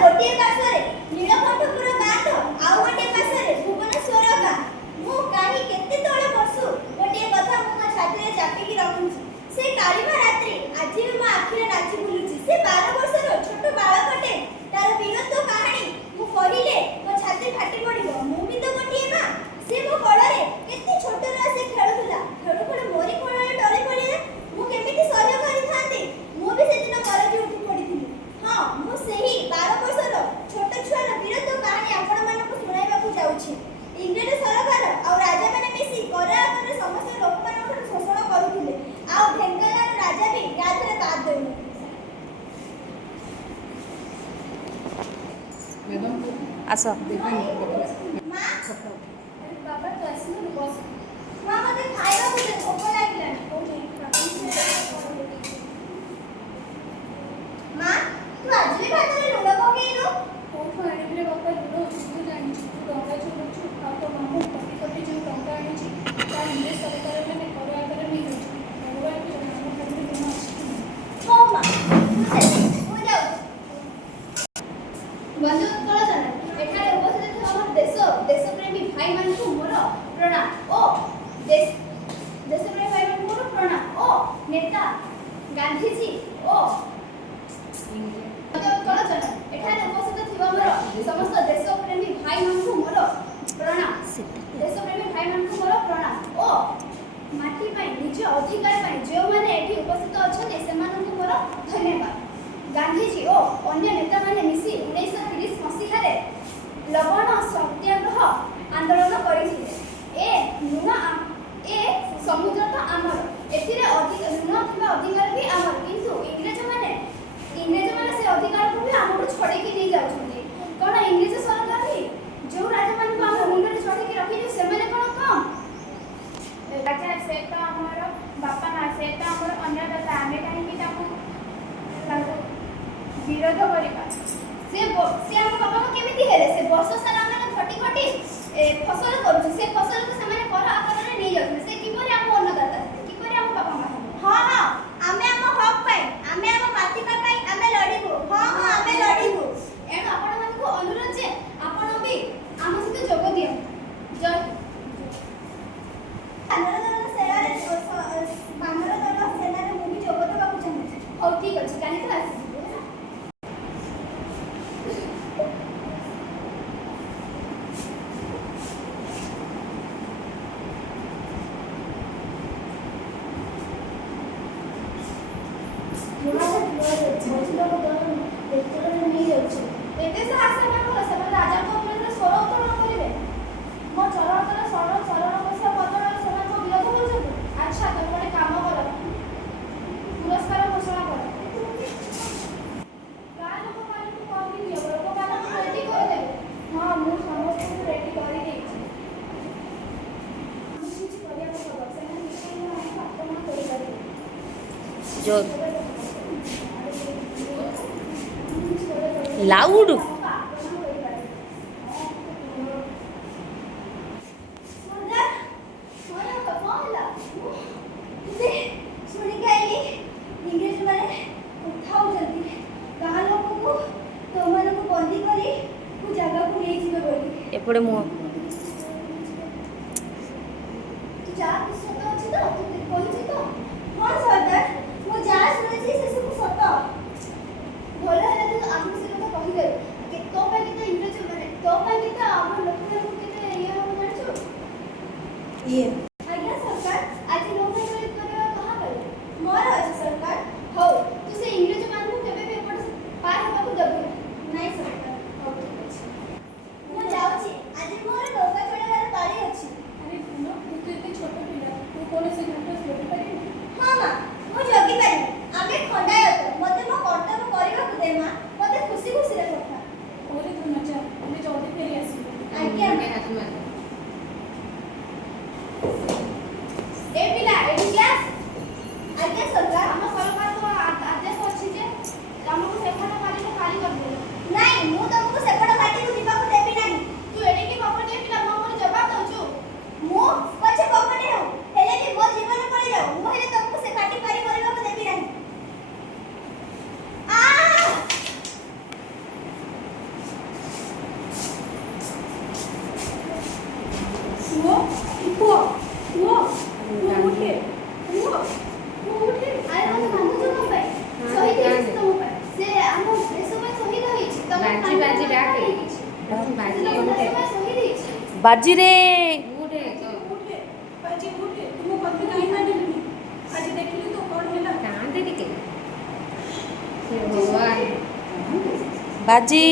गोटे पार्श्वे नीलकंठपुर गाँ तो आउ गोटे पार्श्वे भुवनेश्वर गाँ मु कहीं केते तळे बसु गोटे कथा मो छाती चापिकी रखुछि से कालिमा रात्रि आज भी मो आखिरे नाची बुलुछि से 12 वर्षर छोट बालकटे तार वीरत्व कहानी मु कहिले मो छाती फाटी पड़िबो मु भी तो गोटे मां से मो कोळरे केते छोट रा से खेलुला खेलु मोरी कोळरे डरे पड़िले मु केमिति सहयोग करि थांती मु भी सेदिन गरजी उठी पड़िथिली हां मु सेही 12 वर्षर छोट छुआर वीरत्व कहानी आपण मानको सुनाइबाकू जाउछि इंग्रेज सरकार और राजा माने मिसी कराकर समस्त लोक मानकर शोषण करूथिले आ ढेंकानाल राजा भी गाथरे बात देउ मैडम आसो मां बाबा तो आसनु बस मां मते खाइबा को भूख लागिला मां तू आज भी भातरे लुण पकेइनु कोठो आनिबे बाबा लुण तू जानि तू डंगा चलुछु आ तो मामू कपि कपि जो डंगा आनिछि ता इंग्लिश सरकार माने करा आकर नहीं होछि भगवान को नाम करले लुण अछि हो मां हो जाओ बंधु कलसन एठारे उपस्थित ଥିବା ଆମର ଦେଶପ୍ରେମୀ ଭାଇମାନଙ୍କୁ ମୋର ପ୍ରଣାମ ଓ ଦେଶପ୍ରେମୀ ଭାଇମାନଙ୍କୁ ମୋର ପ୍ରଣାମ ଓ ନେତା ଗାନ୍ଧୀଜୀ ଓ କଲसन ଏଠାରେ ଉପସ୍ଥିତ ଥିବା ମୋର ସମସ୍ତ ଦେଶପ୍ରେମୀ ଭାଇମାନଙ୍କୁ ମୋର ପ୍ରଣାମ ଦେଶପ୍ରେମୀ ଭାଇମାନଙ୍କୁ ମୋର ପ୍ରଣାମ ଓ ମାଟି ପାଇଁ ନିଜ ଅଧିକାର ପାଇଁ ଯେଉଁମାନେ ଏଠି ଉପସ୍ଥିତ ଅଛନ୍ତି ସେମାନଙ୍କୁ ମୋର ଧନ୍ୟବାଦ ଗାନ୍ଧୀଜୀ ଓ ଅନ୍ୟ ନେତାମାନେ ମିଶି 1930 ମସିହାରେ ଲବଣ ସତ୍ୟାଗ୍ରହ ଆନ୍ଦୋଳନ କରିଥିଲେ ଏ ସମୁଦ୍ର ତ ଆମର ଏଥିରେ ଲୁଣ ଥିବା ଅଧିକାର ବି ଆମର କିନ୍ତୁ ଇଂରେଜମାନେ ସେ ଅଧିକାରକୁ ବି ଆମଠୁ ଛଡ଼େଇକି ନେଇ ଯାଉଛନ୍ତି କ'ଣ ଇଂରେଜ ସରକାର ବି ଯେଉଁ ରାଜାମାନଙ୍କୁ ଆମ ମୁଣ୍ଡରେ ଚଢ଼େଇକି ରଖିଛୁ ସେମାନେ କ'ଣ କମ୍ ରାଜା ସେ ତ ଆମର ବାପା ମା ସେ ତ ଆମର ଅନ୍ନଦାତା ଆମେ କାହିଁକି ତାଙ୍କୁ ବିରୋଧ କରିବା ସେ ଆମ ବାପାଙ୍କୁ କେମିତି ହେଲେ ସେ ବର୍ଷ ସାରା ଆମେ ଖଟି ଫସଲ କରୁଛୁ ସେ ଫସଲକୁ ସେମାନେ କର ଆକାରରେ ନେଇ ଯାଉଛନ୍ତି ସେ କିପରି ଆମ ଅନ୍ନଦାତା କିପରି ଆମ ବାପା ମା ହଁ ହଁ ଆମେ ଆମ ହକ୍ ପାଇଁ ଆମେ ଆମ ମାତୃକା ପାଇଁ ଆମେ ଲଢ଼ିବୁ ହଁ ହଁ ଆମେ ଲଢ଼ିବୁ ଏଣୁ ଆପଣମାନଙ୍କୁ ଅନୁରୋଧ ଯେ ଆପଣ ବି ଆମ ସହିତ ଯୋଗ ଦିଅନ୍ତୁ ଜୟ ବାନର ଦଳ ସେନାରେ ମୁଁ ବି ଯୋଗ ଦେବାକୁ ଚାହୁଁଛି ହଉ ଠିକ୍ ଅଛି କାଲି ତ ଆସିଯିବୁ ଏତେ ସାହସ ମାନଙ୍କର ସେମାନେ ରାଜାଙ୍କ ଉପରେ ସ୍ୱର ଉତ୍ତୋଳନ କରିବେ ମୋ ଚରଣତଳ ଶରଣ ବସିବା ବଦଳରେ ସେମାନେ ମୋ ବିରୋଧ କରୁଛନ୍ତି ଆଚ୍ଛା ତମେ ଗୋଟେ କାମ କର ପୁରସ୍କାର ଘୋଷଣା କର ଗାଁ ଲୋକମାନଙ୍କୁ କହି ଦିଅ ଲୋକମାନଙ୍କୁ ରେଡି କରିଦେବେ ହଁ ମୁଁ ସମସ୍ତଙ୍କୁ ରେଡି କରିଦେଇଛି ଆମେ କିଛି କରିବାକୁ ହବ ସେମାନେ ନିଶ୍ଚୟ ଆକ୍ରମଣ କରିପାରିବେ जो लाउड एपड़े मुह आज्ञा सरकार आज लोक କରିବା कहा कले मोर अछि सरकार हो तू से इंग्लिश मानू केबे भी पढ़ पार हेबाकू देबू नाही सरकार हो ठीक अछि मु जाउछि आज मोर नौका चढ़ेबार पारी अछि अरे पुनो तू तो एते छोट पिला तू कोन से घंटा जोगी पारिबू हां मां मु जोगी पारी आमे खंडायत मते मो कर्तव्य କରିବାକୁ दे मां मते खुशी खुशी रे पठा ओरे तू न जा मैं जल्दी फेरी आसी आज्ञा हाथ में ଉଠେ ପୁଅ ପୁଅ ଉଠେ ଆରେ ତମେ କାନ୍ଦୁଛ କଣ ପାଇଁ? ହଁ, ଶହୀଦ କାନ୍ଦେ। ହେଇଛି ତମ ପାଇଁ। ସେ ଆମ ଦେଶ ପାଇଁ ଶହୀଦ ହେଇଛି। ତମ ବାଜି, କାନ୍ଦ ବାଜି, ପାଇଁ ଡାକେ। ହେଇଛି। ବାଜି, ସେ ତମ ଉଠେ। ଦେଶ ପାଇଁ ଶହୀଦ ହେଇଛି। ବାଜିରେ ଉଠେ ଉଠେ ବାଜି ଉଠେ ତୁ ମୋ କଥା କାହିଁ ମାନିଲୁନି ଆଜି ଦେଖିଲୁ ତ କ'ଣ ହେଲା କାନ୍ଦେ ଟିକେ। ସେ ଭଗବାନ ବାଜି